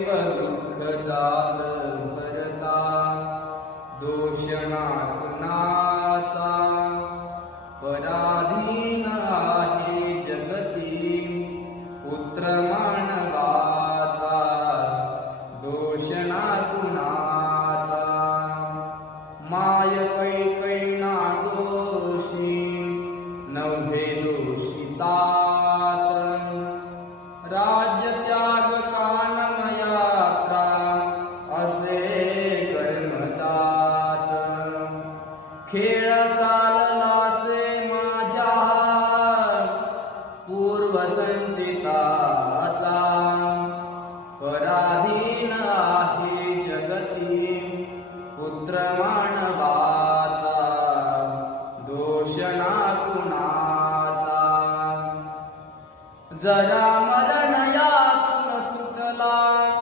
दुःख जात भरता दोषणा कुणाचा पराधीन आहे जगती पुत्र मानवाचा दोषणा कुणाचा माय कैकैना दोषी नव्हे दोषितात राज्य त्याग कानमयात्रा असे कर्मजात खेळ चाललासे माझ्या पूर्वसंचिताचा पराधीन आहे जगती पुत्र मानवाचा दोष ना कुणाचा जरा